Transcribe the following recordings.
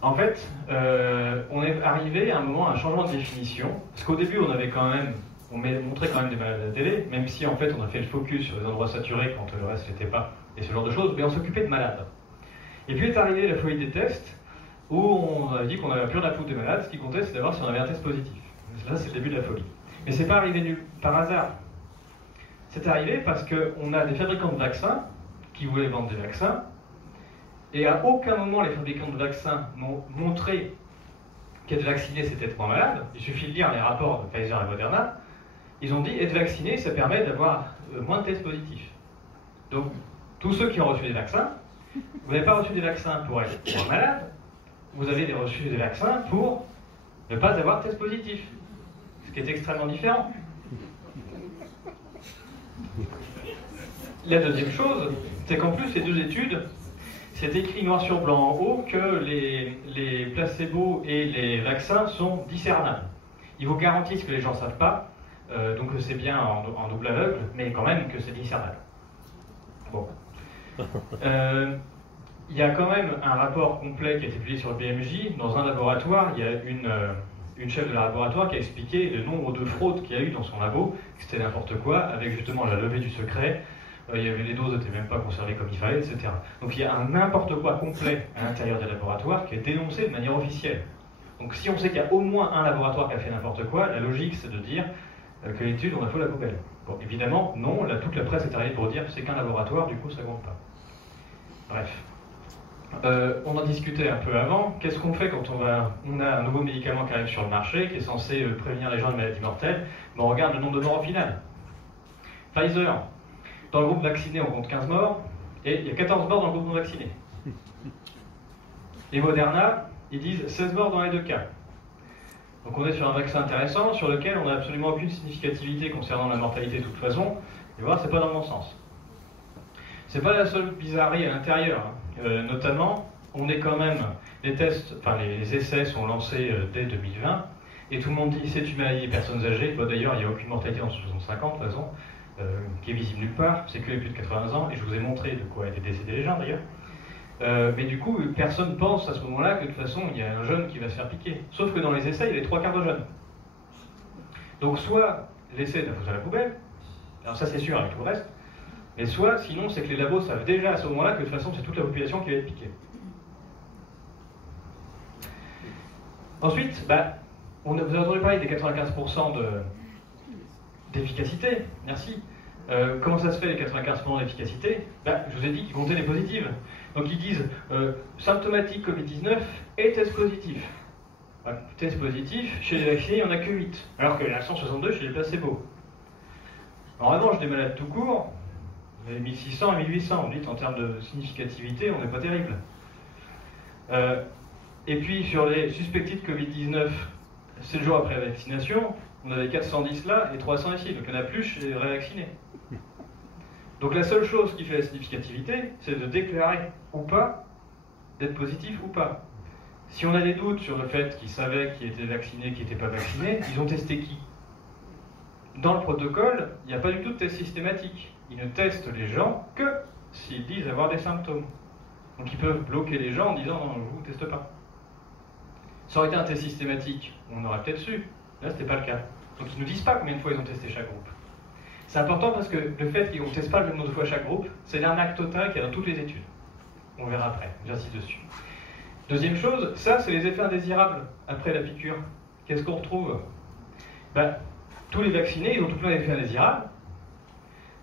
En fait, on est arrivé à un moment à un changement de définition, parce qu'au début on avait quand même, on montrait quand même des malades à la télé, même si en fait on a fait le focus sur les endroits saturés quand le reste n'était pas, et ce genre de choses, mais on s'occupait de malades. Et puis est arrivée la folie des tests, où on a dit qu'on n'avait plus rien à foutre des malades, ce qui comptait c'est d'avoir si on avait un test positif. Là c'est le début de la folie. Mais c'est pas arrivé par hasard. C'est arrivé parce qu'on a des fabricants de vaccins qui voulaient vendre des vaccins, et à aucun moment les fabricants de vaccins m'ont montré qu'être vacciné c'était être moins malade. Il suffit de lire les rapports de Pfizer et Moderna. Ils ont dit être vacciné ça permet d'avoir moins de tests positifs. Donc tous ceux qui ont reçu des vaccins, vous n'avez pas reçu des vaccins pour être moins malade, vous avez reçu des vaccins pour ne pas avoir de test positif. Ce qui est extrêmement différent. La deuxième chose, c'est qu'en plus ces deux études, c'est écrit noir sur blanc en haut que les placebos et les vaccins sont discernables. Ils vous garantissent que les gens ne savent pas, donc c'est bien en double aveugle, mais quand même que c'est discernable. Bon. Il y a quand même un rapport complet qui a été publié sur le BMJ. Dans un laboratoire, il y a une chef de laboratoire qui a expliqué le nombre de fraudes qu'il y a eu dans son labo, que c'était n'importe quoi, avec justement la levée du secret. Les doses n'étaient même pas conservées comme il fallait, etc. Donc il y a un n'importe quoi complet à l'intérieur des laboratoires qui est dénoncé de manière officielle. Donc si on sait qu'il y a au moins un laboratoire qui a fait n'importe quoi, la logique c'est de dire que l'étude on a fait la poubelle. Bon, évidemment, non, toute la presse est arrivée pour dire que c'est qu'un laboratoire, du coup ça compte pas. Bref. On en discutait un peu avant. Qu'est-ce qu'on fait quand on a un nouveau médicament qui arrive sur le marché, qui est censé prévenir les gens de maladies mortelles? On regarde le nombre de morts au final. Pfizer, dans le groupe vacciné, on compte 15 morts, et il y a 14 morts dans le groupe non vacciné. Et Moderna, ils disent 16 morts dans les deux cas. Donc on est sur un vaccin intéressant, sur lequel on n'a absolument aucune significativité concernant la mortalité de toute façon, et voilà, c'est pas dans le bon sens. C'est pas la seule bizarrerie à l'intérieur, hein. Notamment, on est quand même, les essais sont lancés dès 2020, et tout le monde dit c'est une maladie des personnes âgées. Bon, d'ailleurs, il n'y a aucune mortalité en 65 ans, de toute façon, qui est visible nulle part, c'est que les plus de 80 ans, et je vous ai montré de quoi étaient décédés les gens d'ailleurs. Mais du coup, personne pense à ce moment-là que de toute façon, il y a un jeune qui va se faire piquer. Sauf que dans les essais, il y a les 3/4 de jeunes. Donc soit l'essai est foutu à la poubelle, alors ça c'est sûr avec tout le reste, mais soit, sinon, c'est que les labos savent déjà à ce moment-là que de toute façon, c'est toute la population qui va être piquée. Ensuite, vous avez entendu parler des 95% d'efficacité, merci. Comment ça se fait les 95% d'efficacité? Je vous ai dit qu'ils comptaient les positives. Donc ils disent symptomatique Covid-19 et test positif. Test positif, chez les vaccinés, il n'y en a que 8, alors qu'il y en a 162 chez les placebos. En revanche, des malades tout court, 1600 et 1800, vous dites en termes de significativité, on n'est pas terrible. Et puis sur les suspectés de Covid-19, 7 jours après la vaccination, on avait 410 là et 300 ici, donc il y en a plus chez les révaccinés. Donc la seule chose qui fait la significativité, c'est de déclarer ou pas d'être positif ou pas. Si on a des doutes sur le fait qu'ils savaient qui étaient vaccinés, qui n'étaient pas vaccinés, ils ont testé qui? Dans le protocole, il n'y a pas du tout de test systématique. Ils ne testent les gens que s'ils disent avoir des symptômes. Donc ils peuvent bloquer les gens en disant non, je ne vous teste pas. Ça aurait été un test systématique, on aurait peut-être su. Là, ce n'était pas le cas. Donc ils ne nous disent pas combien de fois ils ont testé chaque groupe. C'est important parce que le fait qu'on ne teste pas le même nombre de fois chaque groupe, c'est l'arnaque totale qu'il y a dans toutes les études. On verra après, j'insiste dessus. Deuxième chose, ça c'est les effets indésirables après la piqûre. Qu'est-ce qu'on retrouve? Tous les vaccinés, ils ont tout plein d'effets indésirables,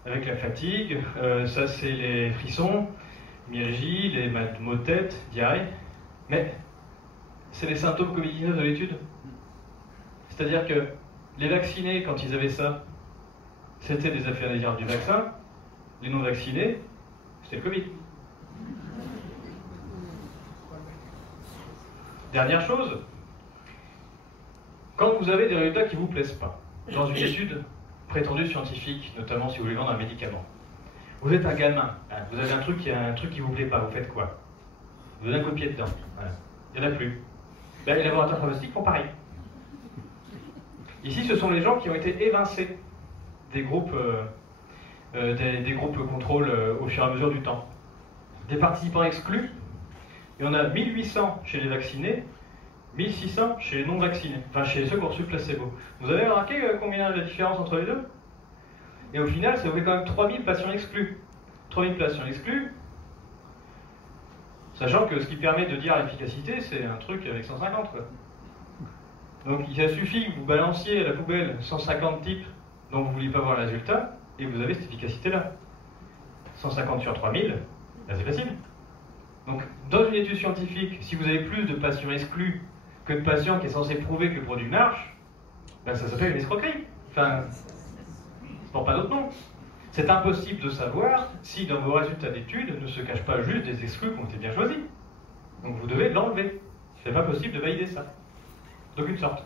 avec la fatigue, ça c'est les frissons, myalgie, les maux de tête, diarrhée, mais c'est les symptômes Covid-19 de l'étude. C'est-à-dire que les vaccinés, quand ils avaient ça, c'était des effets indésirables du vaccin, les non-vaccinés, c'était le Covid. Dernière chose, quand vous avez des résultats qui ne vous plaisent pas, dans une étude prétendue scientifique, notamment si vous voulez vendre un médicament, vous êtes un gamin, vous avez un truc qui ne vous plaît pas, vous faites quoi? Vous donnez un coup de pied dedans, voilà. Il n'y en a plus. Les laboratoires pharmaceutiques font pareil. Ici, ce sont les gens qui ont été évincés des groupes contrôle au fur et à mesure du temps. Des participants exclus, et on a 1800 chez les vaccinés, 1600 chez les non-vaccinés, enfin chez ceux qui ont reçu le placebo. Vous avez remarqué combien de la différence entre les deux? Et au final, ça vous fait quand même 3000 patients exclus. 3000 patients exclus, sachant que ce qui permet de dire l'efficacité, c'est un truc avec 150, quoi. Donc il suffit que vous balanciez à la poubelle 150 types dont vous ne vouliez pas voir le résultat, et vous avez cette efficacité-là. 150 sur 3000, là c'est facile. Donc dans une étude scientifique, si vous avez plus de patients exclus que de patients qui est censé prouver que le produit marche, ben ça s'appelle une escroquerie. Enfin, c'est pour pas d'autre nom. C'est impossible de savoir si dans vos résultats d'études ne se cachent pas juste des exclus qui ont été bien choisis. Donc vous devez l'enlever. C'est pas possible de valider ça. D'aucune sorte.